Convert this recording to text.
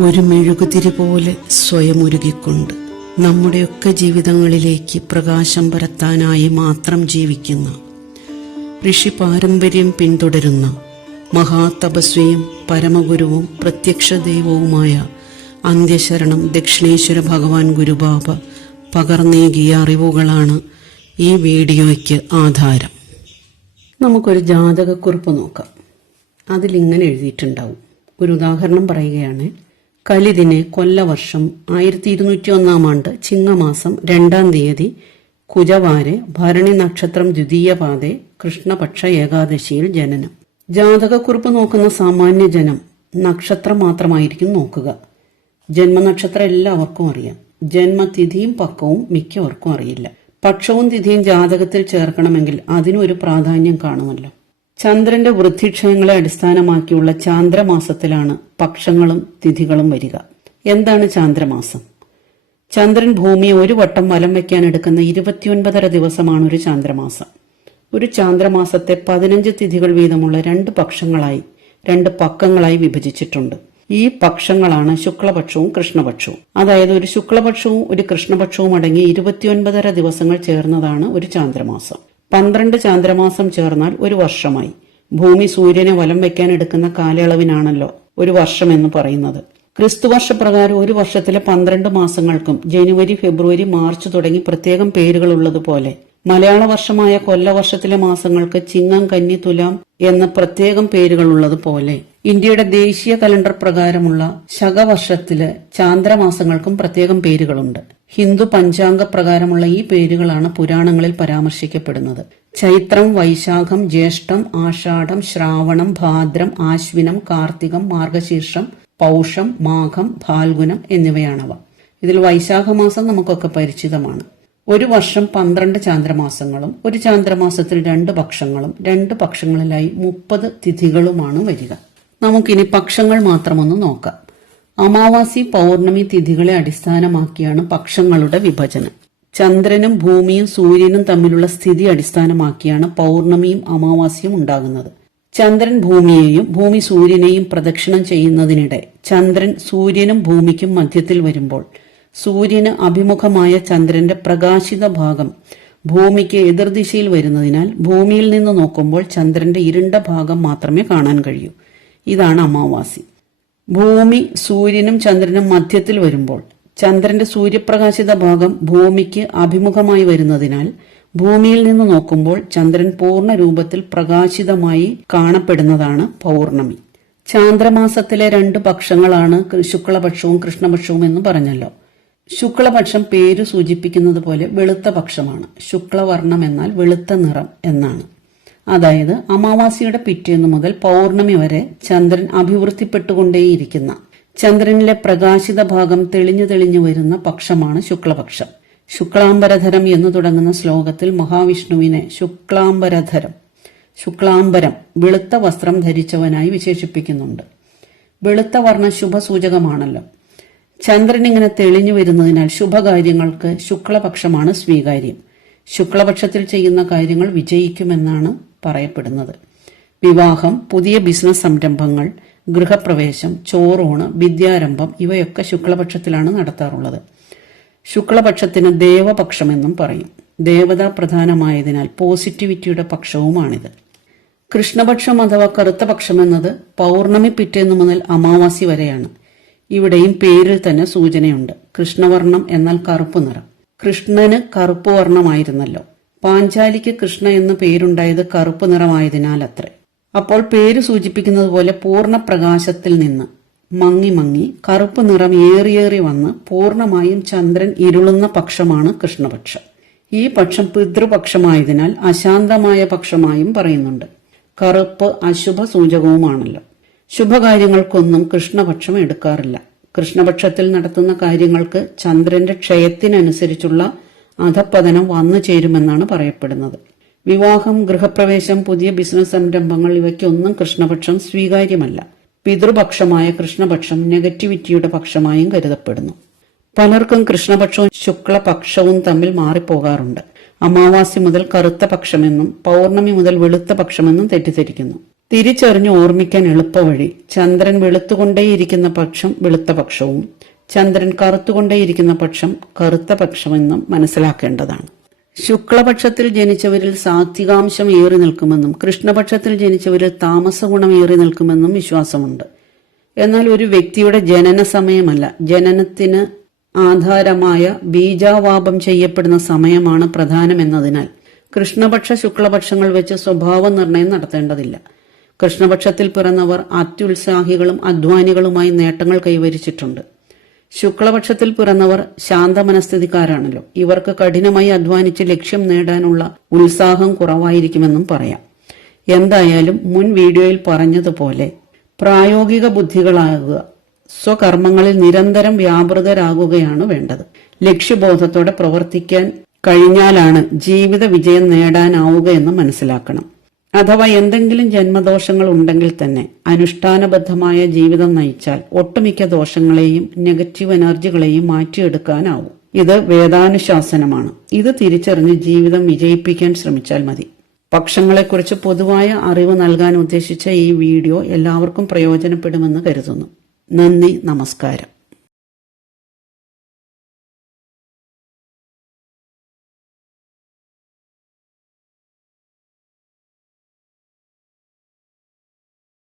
ഒരു മെഴുകുതിരി പോലെ സ്വയം ഉരുകിക്കൊണ്ട് നമ്മുടെയൊക്കെ ജീവിതങ്ങളിലേക്ക് പ്രകാശം പരത്താനായി മാത്രം ജീവിക്കുന്ന ഋഷി പാരമ്പര്യം പിന്തുടരുന്ന മഹാതപസ്വിയും പരമഗുരുവും പ്രത്യക്ഷ ദൈവവുമായ അന്ത്യശരണം ദക്ഷിണേശ്വര ഭഗവാൻ ഗുരുബാബ പകർന്നേകിയ അറിവുകളാണ് ഈ വീഡിയോയ്ക്ക് ആധാരം. നമുക്കൊരു ജാതകക്കുറിപ്പ് നോക്കാം. അതിലിങ്ങനെ എഴുതിയിട്ടുണ്ടാവും. ഒരു ഉദാഹരണം പറയുകയാണ്. കലിതിനെ കൊല്ലവർഷം 1201 ആണ്ട് ചിങ്ങമാസം 2-ാം തീയതി കുജവാരെ ഭരണി നക്ഷത്രം ദ്വിതീയ പാദേ കൃഷ്ണപക്ഷ ഏകാദശിയിൽ ജനനം. ജാതകക്കുറിപ്പ് നോക്കുന്ന സാമാന്യ ജനം നക്ഷത്രം മാത്രമായിരിക്കും നോക്കുക. ജന്മനക്ഷത്രം എല്ലാവർക്കും അറിയാം. ജന്മതിഥിയും പക്കവും മിക്കവർക്കും അറിയില്ല. പക്ഷവും തിഥിയും ജാതകത്തിൽ ചേർക്കണമെങ്കിൽ അതിനൊരു പ്രാധാന്യം കാണുമല്ലോ. ചന്ദ്രന്റെ വൃദ്ധിക്ഷയങ്ങളെ അടിസ്ഥാനമാക്കിയുള്ള ചാന്ദ്രമാസത്തിലാണ് പക്ഷങ്ങളും തിഥികളും വരിക. എന്താണ് ചാന്ദ്രമാസം? ചന്ദ്രൻ ഭൂമിയെ ഒരു വട്ടം വലം വയ്ക്കാൻ എടുക്കുന്ന 29.5 ദിവസമാണ് ഒരു ചാന്ദ്രമാസം. ഒരു ചാന്ദ്രമാസത്തെ 15 തിഥികൾ വീതമുള്ള 2 പക്ഷങ്ങളായി 2 പക്കങ്ങളായി വിഭജിച്ചിട്ടുണ്ട്. ഈ പക്ഷങ്ങളാണ് ശുക്ലപക്ഷവും കൃഷ്ണപക്ഷവും. അതായത് ഒരു ശുക്ലപക്ഷവും ഒരു കൃഷ്ണപക്ഷവും അടങ്ങി 29.5 ദിവസങ്ങൾ ചേർന്നതാണ് ഒരു ചാന്ദ്രമാസം. 12 ചാന്ദ്രമാസം ചേർന്നാൽ ഒരു വർഷമായി. ഭൂമി സൂര്യനെ വലം വയ്ക്കാൻ എടുക്കുന്ന കാലയളവിനാണല്ലോ ഒരു വർഷം എന്ന് പറയുന്നത്. ക്രിസ്തുവർഷപ്രകാരം ഒരു വർഷത്തിലെ 12 മാസങ്ങൾക്കും ജനുവരി, ഫെബ്രുവരി, മാർച്ച് തുടങ്ങി പ്രത്യേകം പേരുകളുള്ളതുപോലെ മലയാള വർഷമായ കൊല്ലവർഷത്തിലെ മാസങ്ങൾക്ക് ചിങ്ങം, കന്നി, തുലാം എന്ന പ്രത്യേകം പേരുകളുള്ളതുപോലെ ഇന്ത്യയുടെ ദേശീയ കലണ്ടർ പ്രകാരമുള്ള ശകവർഷത്തിലെ ചാന്ദ്രമാസങ്ങൾക്കും പ്രത്യേകം പേരുകളുണ്ട്. ഹിന്ദു പഞ്ചാംഗ പ്രകാരമുള്ള ഈ പേരുകളാണ് പുരാണങ്ങളിൽ പരാമർശിക്കപ്പെടുന്നത്. ചൈത്രം, വൈശാഖം, ജ്യേഷ്ഠം, ആഷാഢം, ശ്രാവണം, ഭാദ്രം, ആശ്വിനം, കാർത്തികം, മാർഗശീർഷം, പൗഷം, മാഘം, ഫാൽഗുനം എന്നിവയാണവ. ഇതിൽ വൈശാഖമാസം നമുക്കൊക്കെ പരിചിതമാണ്. ഒരു വർഷം 12 ചാന്ദ്രമാസങ്ങളും ഒരു ചാന്ദ്രമാസത്തിൽ 2 പക്ഷങ്ങളും 2 പക്ഷങ്ങളിലായി 30 തിഥികളുമാണ് വരിക. നമുക്കിനി പക്ഷങ്ങൾ മാത്രമൊന്ന് നോക്കാം. അമാവാസി, പൗർണമി തിഥികളെ അടിസ്ഥാനമാക്കിയാണ് പക്ഷങ്ങളുടെ വിഭജനം. ചന്ദ്രനും ഭൂമിയും സൂര്യനും തമ്മിലുള്ള സ്ഥിതി അടിസ്ഥാനമാക്കിയാണ് പൗർണമിയും അമാവാസിയും ഉണ്ടാകുന്നത്. ചന്ദ്രൻ ഭൂമിയെയും ഭൂമി സൂര്യനെയും പ്രദക്ഷിണം ചെയ്യുന്നതിനിടെ ചന്ദ്രൻ സൂര്യനും ഭൂമിക്കും മധ്യത്തിൽ വരുമ്പോൾ സൂര്യന് അഭിമുഖമായ ചന്ദ്രന്റെ പ്രകാശിത ഭാഗം ഭൂമിക്ക് എതിർദിശയിൽ വരുന്നതിനാൽ ഭൂമിയിൽ നിന്ന് നോക്കുമ്പോൾ ചന്ദ്രന്റെ ഇരുണ്ട ഭാഗം മാത്രമേ കാണാൻ കഴിയൂ. ഇതാണ് അമാവാസി. ഭൂമി സൂര്യനും ചന്ദ്രനും മധ്യത്തിൽ വരുമ്പോൾ ചന്ദ്രന്റെ സൂര്യപ്രകാശിത ഭാഗം ഭൂമിക്ക് അഭിമുഖമായി വരുന്നതിനാൽ ഭൂമിയിൽ നിന്ന് നോക്കുമ്പോൾ ചന്ദ്രൻ പൂർണ്ണ രൂപത്തിൽ പ്രകാശിതമായി കാണപ്പെടുന്നതാണ് പൗർണമി. ചാന്ദ്രമാസത്തിലെ 2 പക്ഷങ്ങളാണ് ശുക്ലപക്ഷവും കൃഷ്ണപക്ഷവും എന്ന് പറഞ്ഞല്ലോ. ശുക്ലപക്ഷം പേര് സൂചിപ്പിക്കുന്നത് പോലെ വെളുത്ത പക്ഷമാണ്. ശുക്ലവർണം എന്നാൽ വെളുത്ത നിറം എന്നാണ്. അതായത് അമാവാസിയുടെ പിറ്റേന്ന് മുതൽ പൗർണമി വരെ ചന്ദ്രൻ അഭിവൃദ്ധിപ്പെട്ടുകൊണ്ടേയിരിക്കുന്ന, ചന്ദ്രനിലെ പ്രകാശിത ഭാഗം തെളിഞ്ഞു തെളിഞ്ഞു വരുന്ന പക്ഷമാണ് ശുക്ലപക്ഷം. ശുക്ലാംബരധരം എന്ന് തുടങ്ങുന്ന ശ്ലോകത്തിൽ മഹാവിഷ്ണുവിനെ ശുക്ലാംബരം വെളുത്ത വസ്ത്രം ധരിച്ചവനായി വിശേഷിപ്പിക്കുന്നുണ്ട്. വെളുത്ത വർണ്ണം ശുഭസൂചകമാണല്ലോ. ചന്ദ്രൻ ഇങ്ങനെ തെളിഞ്ഞു വരുന്നതിനാൽ ശുഭകാര്യങ്ങൾക്ക് ശുക്ലപക്ഷമാണ് സ്വീകാര്യം. ശുക്ലപക്ഷത്തിൽ ചെയ്യുന്ന കാര്യങ്ങൾ വിജയിക്കുമെന്നാണ് പറയപ്പെടുന്നത്. വിവാഹം, പുതിയ ബിസിനസ് സംരംഭങ്ങൾ, ഗൃഹപ്രവേശം, ചോറൂണ്, വിദ്യാരംഭം ഇവയൊക്കെ ശുക്ലപക്ഷത്തിലാണ് നടത്താറുള്ളത്. ശുക്ലപക്ഷത്തിന് ദേവപക്ഷമെന്നും പറയും. ദേവതാ പ്രധാനമായതിനാൽ പോസിറ്റിവിറ്റിയുടെ പക്ഷവുമാണിത്. കൃഷ്ണപക്ഷം അഥവാ കറുത്ത പക്ഷം എന്നത് പൗർണമി പിറ്റേന്നു മുതൽ അമാവാസി വരെയാണ്. ഇവിടെയും പേരിൽ തന്നെ സൂചനയുണ്ട്. കൃഷ്ണവർണം എന്നാൽ കറുപ്പ് നിറം. കൃഷ്ണന് കറുപ്പ് വർണ്ണമായിരുന്നല്ലോ. പാഞ്ചാലിക്ക് കൃഷ്ണ എന്ന് പേരുണ്ടായത് കറുപ്പ് നിറമായതിനാൽ അത്രേ. അപ്പോൾ പേര് സൂചിപ്പിക്കുന്നത് പോലെ പൂർണ്ണ പ്രകാശത്തിൽ നിന്ന് മങ്ങി മങ്ങി കറുപ്പ് നിറം ഏറിയേറി വന്ന് പൂർണ്ണമായും ചന്ദ്രൻ ഇരുളുന്ന പക്ഷമാണ് കൃഷ്ണപക്ഷം. ഈ പക്ഷം പിതൃപക്ഷമായതിനാൽ അശാന്തമായ പക്ഷമായും പറയുന്നുണ്ട്. കറുപ്പ് അശുഭ സൂചകവുമാണല്ലോ. ശുഭകാര്യങ്ങൾക്കൊന്നും കൃഷ്ണപക്ഷം എടുക്കാറില്ല. കൃഷ്ണപക്ഷത്തിൽ നടത്തുന്ന കാര്യങ്ങൾക്ക് ചന്ദ്രന്റെ ക്ഷയത്തിനനുസരിച്ചുള്ള അധപ്പതനം വന്നു ചേരുമെന്നാണ് പറയപ്പെടുന്നത്. വിവാഹം, ഗൃഹപ്രവേശം, പുതിയ ബിസിനസ് സംരംഭങ്ങൾ ഇവയ്ക്കൊന്നും കൃഷ്ണപക്ഷം സ്വീകാര്യമല്ല. പിതൃപക്ഷമായ കൃഷ്ണപക്ഷം നെഗറ്റിവിറ്റിയുടെ പക്ഷമായും കരുതപ്പെടുന്നു. പലർക്കും കൃഷ്ണപക്ഷവും ശുക്ലപക്ഷവും തമ്മിൽ മാറിപ്പോകാറുണ്ട്. അമാവാസി മുതൽ കറുത്ത പക്ഷമെന്നും പൗർണമി മുതൽ വെളുത്ത പക്ഷമെന്നും തെറ്റിദ്ധരിക്കുന്നു. തിരിച്ചറിഞ്ഞ് ഓർമ്മിക്കാൻ എളുപ്പവഴി: ചന്ദ്രൻ വെളുത്തുകൊണ്ടേയിരിക്കുന്ന പക്ഷം വെളുത്ത പക്ഷവും ചന്ദ്രൻ കറുത്തുകൊണ്ടേയിരിക്കുന്ന പക്ഷം കറുത്ത പക്ഷമെന്നും മനസ്സിലാക്കേണ്ടതാണ്. ശുക്ലപക്ഷത്തിൽ ജനിച്ചവരിൽ സാത്വികാംശം ഏറി നിൽക്കുമെന്നും കൃഷ്ണപക്ഷത്തിൽ ജനിച്ചവരിൽ താമസഗുണം ഏറി നിൽക്കുമെന്നും വിശ്വാസമുണ്ട്. എന്നാൽ ഒരു വ്യക്തിയുടെ ജനന സമയമല്ല, ജനനത്തിന് ആധാരമായ ബീജാവാപം ചെയ്യപ്പെടുന്ന സമയമാണ് പ്രധാനമെന്നതിനാൽ കൃഷ്ണപക്ഷ ശുക്ലപക്ഷങ്ങൾ വെച്ച് സ്വഭാവ നിർണയം നടത്തേണ്ടതില്ല. കൃഷ്ണപക്ഷത്തിൽ പിറന്നവർ അത്യുത്സാഹികളും അധ്വാനികളുമായി നേട്ടങ്ങൾ കൈവരിച്ചിട്ടുണ്ട്. ശുക്ലപക്ഷത്തിൽ പിറന്നവർ ശാന്തമനസ്ഥിതിക്കാരാണല്ലോ. ഇവർക്ക് കഠിനമായി അധ്വാനിച്ച് ലക്ഷ്യം നേടാനുള്ള ഉത്സാഹം കുറവായിരിക്കുമെന്നും പറയാം. എന്തായാലും മുൻ വീഡിയോയിൽ പറഞ്ഞതുപോലെ പ്രായോഗിക ബുദ്ധികളാകുക, സ്വകർമ്മങ്ങളിൽ നിരന്തരം വ്യാപൃതരാകുകയാണ് വേണ്ടത്. ലക്ഷ്യബോധത്തോടെ പ്രവർത്തിക്കാൻ കഴിഞ്ഞാലാണ് ജീവിത വിജയം നേടാനാവുകയെന്ന് മനസ്സിലാക്കണം. അഥവാ എന്തെങ്കിലും ജന്മദോഷങ്ങൾ ഉണ്ടെങ്കിൽ തന്നെ അനുഷ്ഠാനബദ്ധമായ ജീവിതം നയിച്ചാൽ ഒട്ടുമിക്ക ദോഷങ്ങളെയും നെഗറ്റീവ് എനർജികളെയും മാറ്റിയെടുക്കാനാവും. ഇത് വേദാനുശാസനമാണ്. ഇത് തിരിച്ചറിഞ്ഞ് ജീവിതം വിജയിപ്പിക്കാൻ ശ്രമിച്ചാൽ മതി. പക്ഷങ്ങളെക്കുറിച്ച് പൊതുവായ അറിവ് നൽകാൻ ഉദ്ദേശിച്ച ഈ വീഡിയോ എല്ലാവർക്കും പ്രയോജനപ്പെടുമെന്ന് കരുതുന്നു. നന്ദി, നമസ്കാരം.